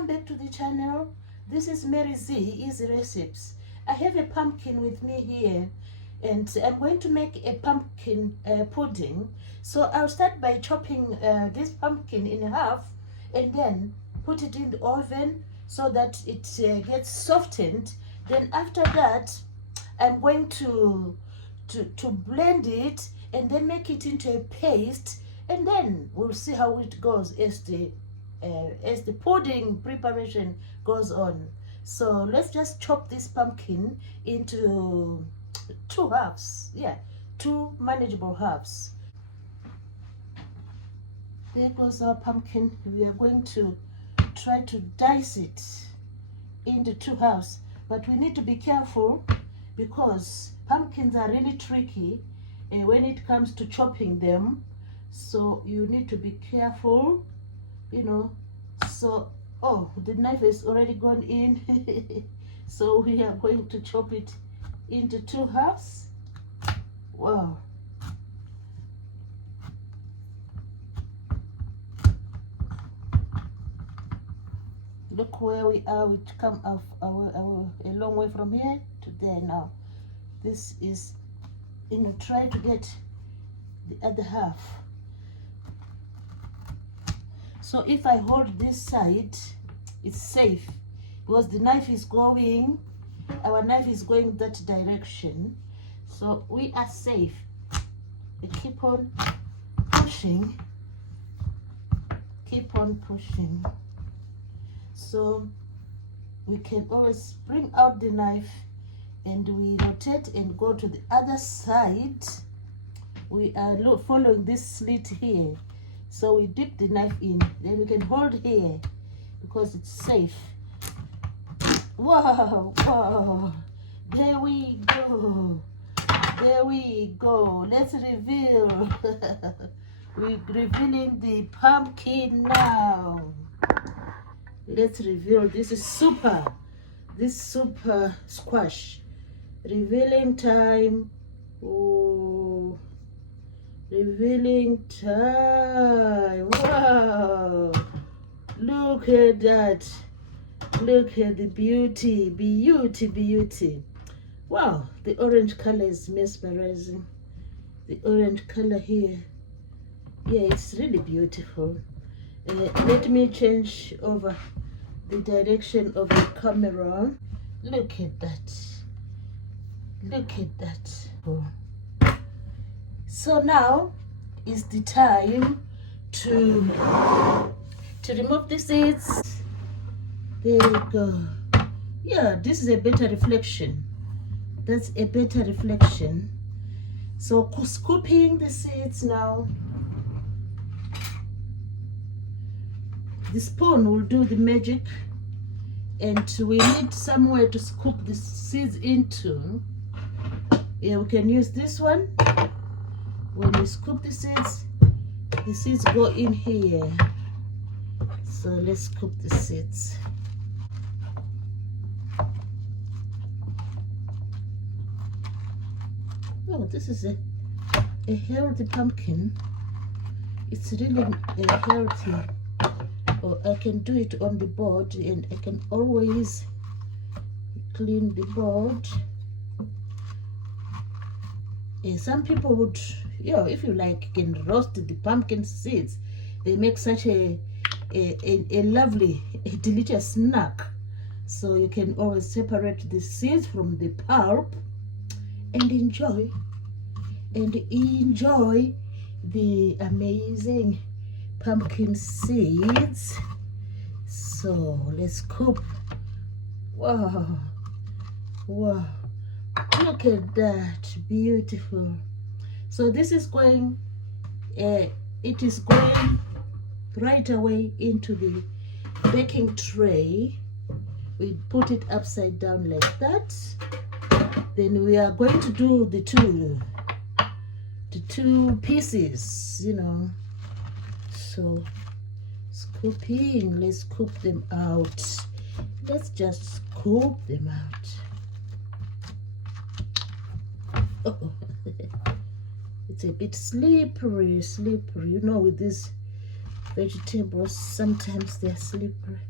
welcome back to the channel. This is Mary Z Easy Recipes. I have a pumpkin with me here and I'm going to make a pumpkin pudding. So I'll start by chopping this pumpkin in half and then put it in the oven so that it gets softened. Then after that I'm going to blend it and then make it into a paste, and then we'll see how it goes as the pudding preparation goes on. So let's just chop this pumpkin into two halves. Yeah, two manageable halves. There goes our pumpkin. We are going to try to dice it into two halves, but we need to be careful because pumpkins are really tricky when it comes to chopping them. So you need to be careful, you know. So, oh, the knife has already gone in. So we are going to chop it into two halves. Wow. Look where we are. We come off a long way from here to there now. This is, you know, try to get the other half. So if I hold this side, it's safe because the knife is going, our knife is going that direction. So we are safe. We keep on pushing, keep on pushing. So we can always bring out the knife and we rotate and go to the other side. We are following this slit here. So we dip the knife in, then we can hold here because it's safe. Wow, wow. There we go. There we go. Let's reveal. We're revealing the pumpkin now. Let's reveal. This is super. This super squash. Revealing time. Oh. Revealing time. Wow, look at that. Look at the beauty. Beauty. Wow, the orange color is mesmerizing. The orange color here, yeah, it's really beautiful. Let me change over the direction of the camera. Look at that. Look at that. Oh. So now is the time to remove the seeds. There we go. Yeah, this is a better reflection. That's a better reflection. So scooping the seeds now. The spoon will do the magic, and we need somewhere to scoop the seeds into. Yeah, we can use this one. When we scoop the seeds go in here. So let's scoop the seeds. Oh, this is a healthy pumpkin. It's really healthy. Oh, I can do it on the board, and I can always clean the board. Some people would, you know, if you like, can roast the pumpkin seeds. They make such a lovely, delicious snack. So you can always separate the seeds from the pulp and enjoy the amazing pumpkin seeds. So let's scoop. Wow, wow. Look at that, beautiful. So this is going, it is going right away into the baking tray. We put it upside down like that. Then we are going to do the two pieces, you know. So scooping, let's scoop them out. Let's just scoop them out. Oh, it's a bit slippery. You know, with these vegetables, sometimes they're slippery.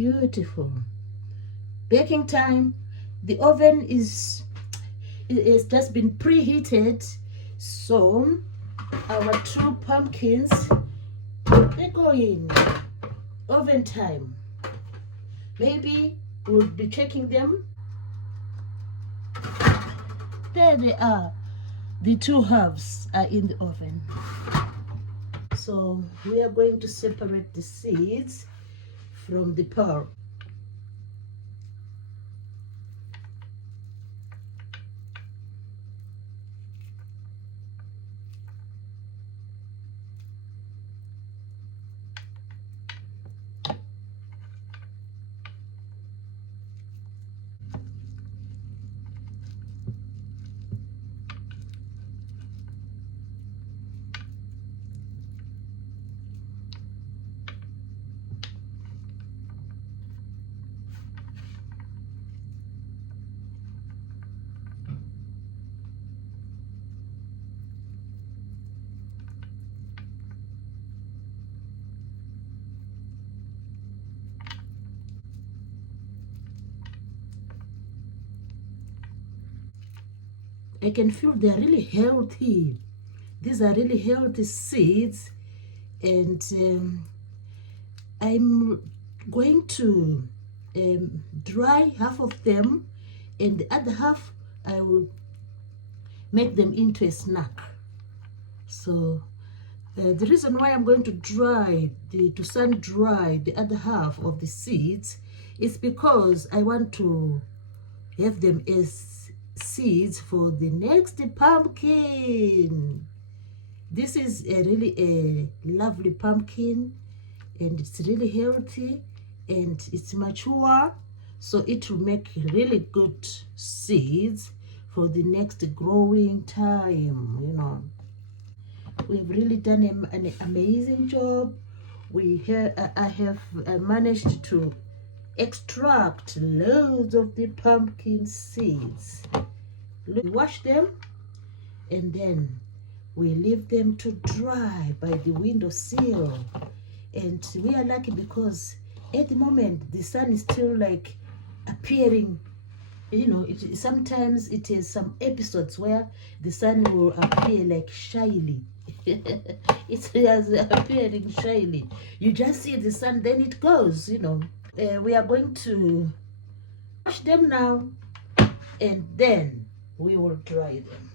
beautiful. Baking time, the oven is just been preheated, so our 2 pumpkins, they go in. Oven time, maybe we'll be checking them. There they are. The 2 halves are in the oven. So we are going to separate the seeds from the pulp. I can feel they're really healthy. These are really healthy seeds, and I'm going to dry half of them, and the other half I will make them into a snack. So the reason why I'm going to to sun dry the other half of the seeds is because I want to have them as seeds for the next pumpkin. This is really a lovely pumpkin, and it's really healthy, and it's mature, so it will make really good seeds for the next growing time, you know. We've really done an amazing job. I have managed to extract loads of the pumpkin seeds. We wash them, and then we leave them to dry by the windowsill. And we are lucky because at the moment the sun is still like appearing. You know, sometimes it is some episodes where the sun will appear like shyly. It is appearing shyly. You just see the sun, then it goes, you know. We are going to wash them now, and then we will dry them.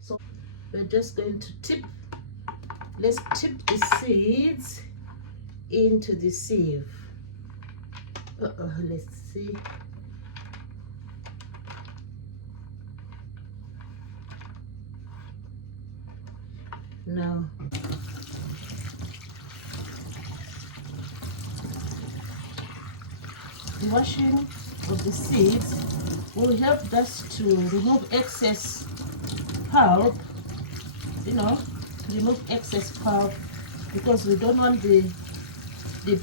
So we're just going to let's tip the seeds into the sieve. Let's see. Now the washing of the seeds will help us to remove excess pulp, you know, remove excess pulp, because we don't want the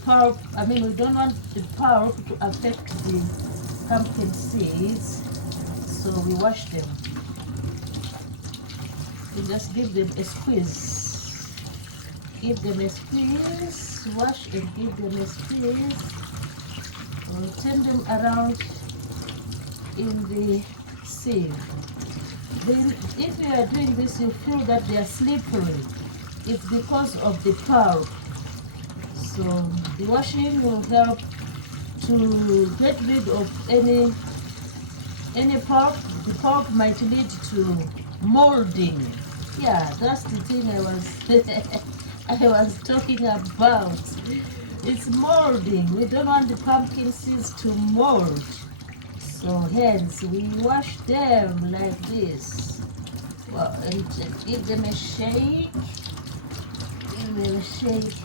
pulp, we don't want the pulp to affect the pumpkin seeds, so we wash them. We just give them a squeeze. Give them a squeeze, wash and give them a squeeze. We'll turn them around in the sieve. Then if you are doing this, you feel that they are slippery. It's because of the pulp. So the washing will help to get rid of any pulp. The pulp might lead to molding. Yeah, that's the thing I was talking about. It's molding. We don't want the pumpkin seeds to mold. So hence we wash them like this. Well, and give them a shake. Give them a shake.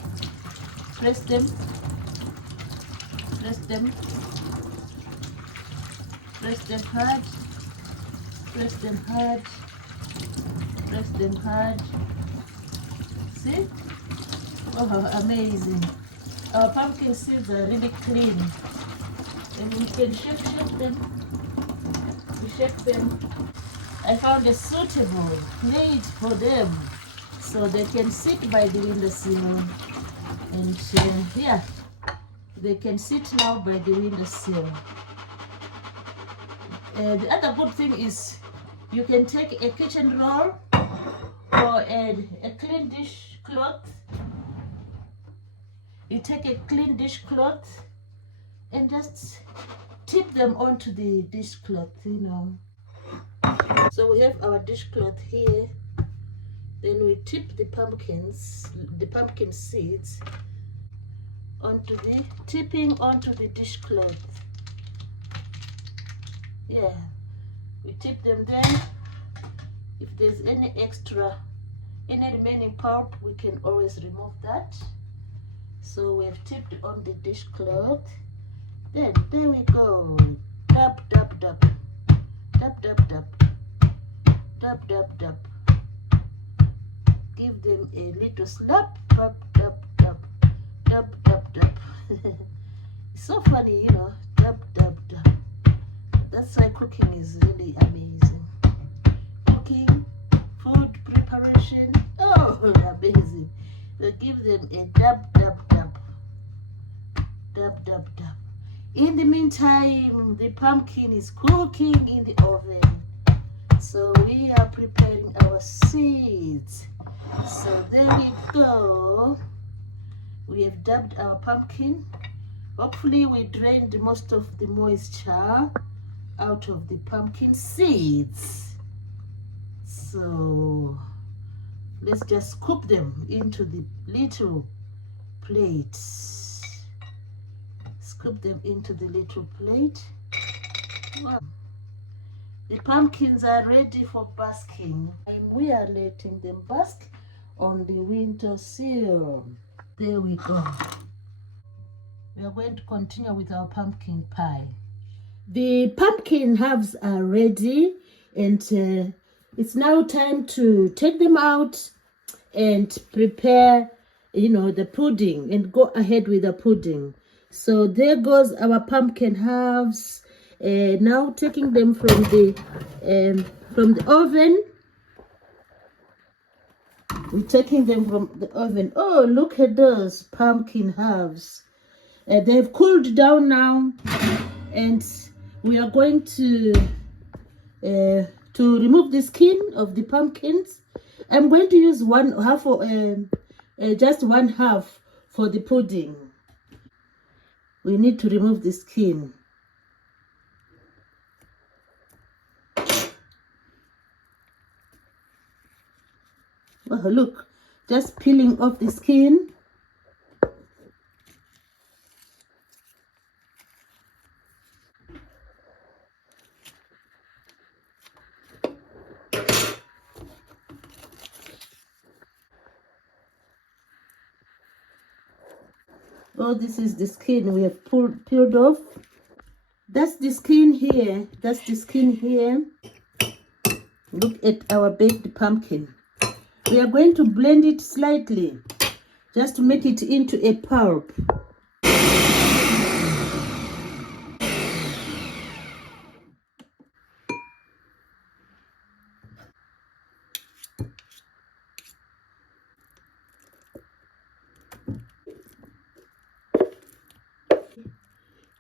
Press them. Press them. Press them hard. Press them hard. Press them hard. See? Oh, amazing. Our pumpkin seeds are really clean. And we can shake them. We shake them. I found a suitable plate for them so they can sit by the windowsill. And yeah, they can sit now by the windowsill. The other good thing is you can take a kitchen roll or a clean dish cloth. You take a clean dishcloth and just tip them onto the dishcloth, you know. So we have our dishcloth here. Then we tip the pumpkin seeds tipping onto the dishcloth. Yeah, we tip them then. If there's any remaining pulp, we can always remove that. So we have tipped on the dishcloth. Then there we go. Dab, dab, dab. Dab, dab, dab. Dab, dab, dab. Give them a little slap. Dab, dab, dab. Dab, dab, dab. It's so funny, you know. Dab, dab, dab. That's why cooking is really amazing. Cooking, food preparation, oh, amazing. So give them a dab, dab, dab. Dab, dab, dab. In the meantime, the pumpkin is cooking in the oven. So we are preparing our seeds. So there we go. We have dabbed our pumpkin. Hopefully we drained most of the moisture out of the pumpkin seeds. So let's just scoop them into the little plates. Scoop them into the little plate. Wow. The pumpkins are ready for basking. And we are letting them bask on the windowsill. There we go. We are going to continue with our pumpkin pie. The pumpkin halves are ready, and it's now time to take them out and prepare, you know, the pudding, and go ahead with the pudding. So there goes our pumpkin halves. Now taking them from the oven. We're taking them from the oven. Oh, look at those pumpkin halves. They've cooled down now, and we are going to remove the skin of the pumpkins. I'm going to use just one half for the pudding. We need to remove the skin. Oh, look, just peeling off the skin. Oh, this is the skin we have peeled off. That's the skin here. That's the skin here. Look at our baked pumpkin. We are going to blend it slightly, just to make it into a pulp.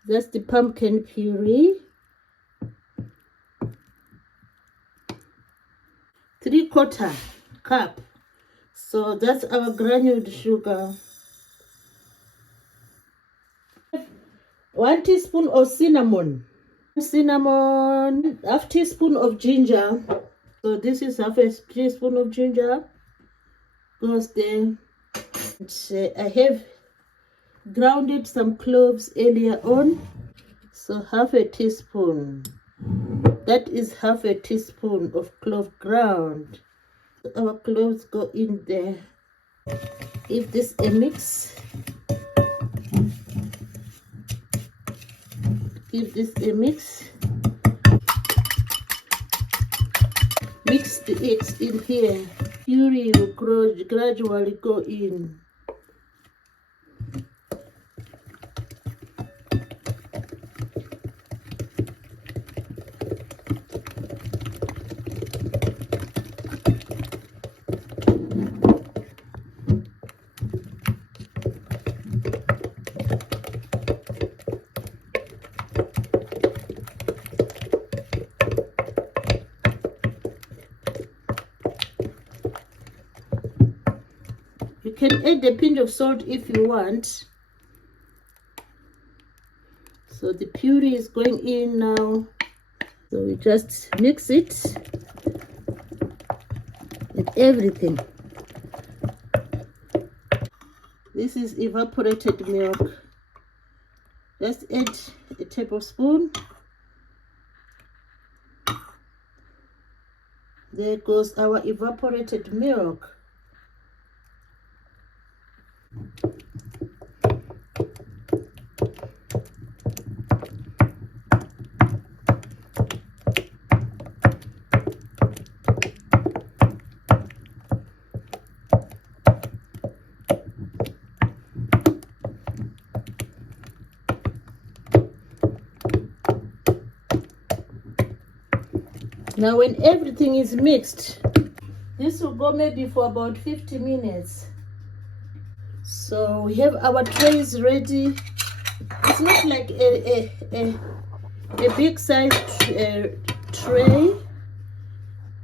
That's the pumpkin puree. 3/4 cup. So that's our granulated sugar. 1 teaspoon of cinnamon. Half teaspoon of ginger. So this is half a teaspoon of ginger. Goes there. And, I have grounded some cloves earlier on. So half a teaspoon. That is half a teaspoon of clove ground. Our cloves go in there. Give this a mix. Give this a mix. Mix the eggs in here. Puree will gradually go in. can add a pinch of salt if you want. So the puree is going in now. So we just mix it with everything. This is evaporated milk. Just add a tablespoon. There goes our evaporated milk. Now when everything is mixed, this will go maybe for about 50 minutes. So we have our trays ready. It's not like a big size tray.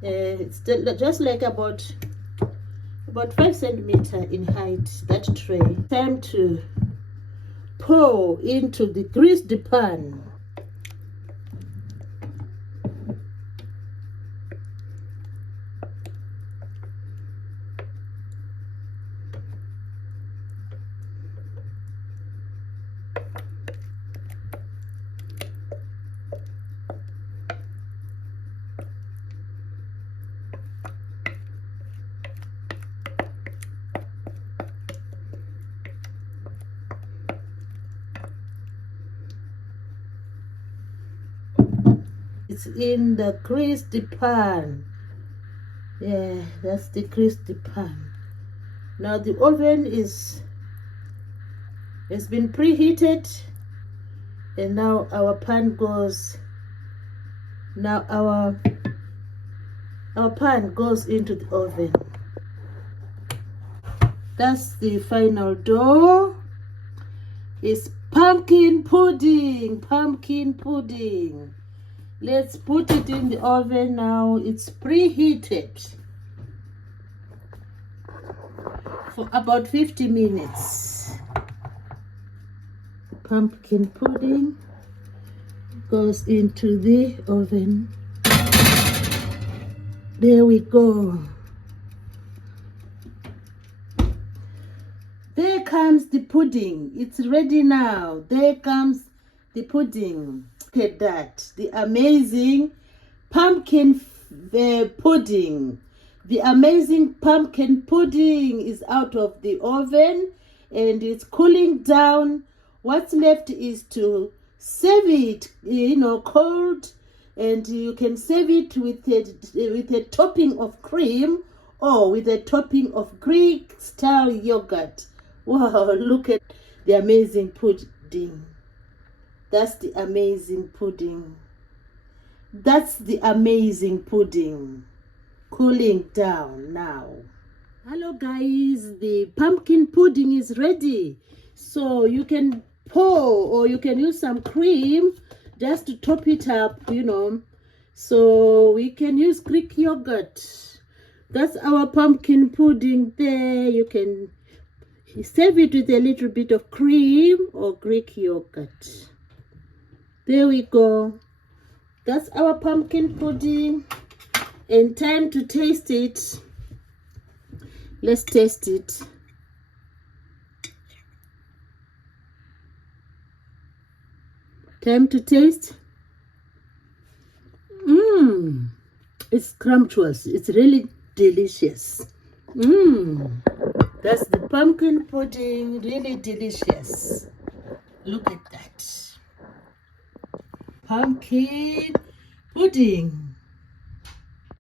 It's just like about 5 centimeters in height, that tray. Time to pour into the greased pan. It's in the greased pan. Yeah, that's the greased pan. Now the oven has been preheated, and now our pan goes. Now our pan goes into the oven. That's the final dough. It's pumpkin pudding. Pumpkin pudding. Let's put it in the oven now. It's preheated for about 50 minutes. Pumpkin pudding goes into the oven. There we go. There comes the pudding. It's ready now. There comes the pudding. Look at that. The amazing pumpkin pudding. The amazing pumpkin pudding is out of the oven and it's cooling down. What's left is to serve it, cold, and you can serve it with a topping of cream or with a topping of Greek style yogurt. Wow, look at the amazing pudding. That's the amazing pudding. That's the amazing pudding. Cooling down now. Hello guys, the pumpkin pudding is ready. So you can pour or you can use some cream just to top it up, So we can use Greek yogurt. That's our pumpkin pudding there. You can serve it with a little bit of cream or Greek yogurt. There we go. That's our pumpkin pudding. And time to taste it. Let's taste it. Time to taste. It's scrumptious. It's really delicious. That's the pumpkin pudding. Really delicious. Look at that. Pumpkin pudding.